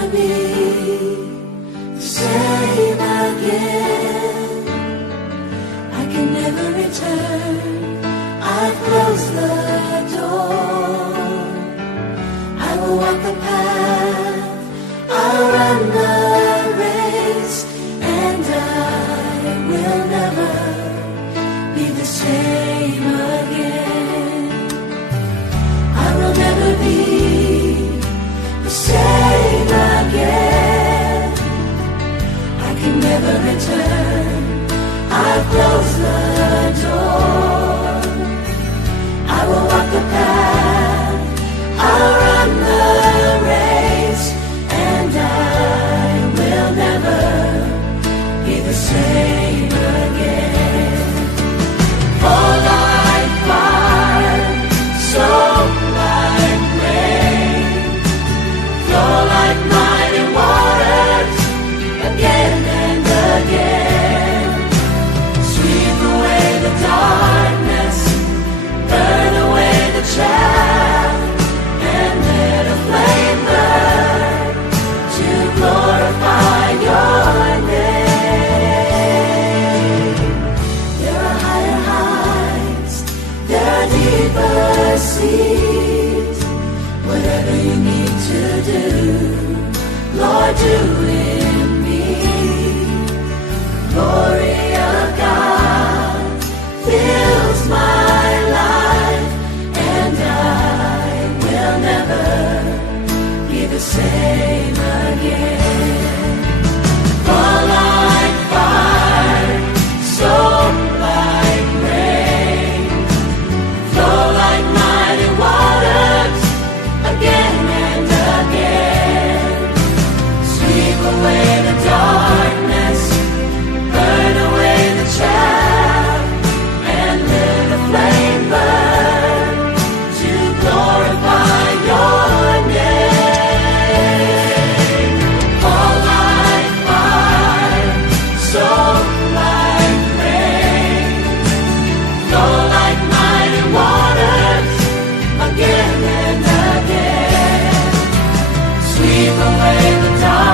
never be the same again. I can never return. I've closed the door. I will walk the path, I'll run the race, and I will never be the same again. I will never be the same again. I can never return. I've closed the door. I will walk the path, I'll run the race, and I will never be the same again. Fall like fire, soul like rain, flow like mighty waters, again and again. Sweep away the darkness, burn away the chaff, and let a flame burn to glorify your name. There are higher heights, there are deeper seas. Whatever you need to do, Lord, do in me. Glory of God fills my life, and I will never be the same again. Fall like fire, soul like rain, flow like mighty waters, again and again. Sweep away the darkness, burn away the chaff, and let a flame burn to glorify your name. Fall like fire, soul like rain, flow like mighty waters, again and again. Sweep away the darkness,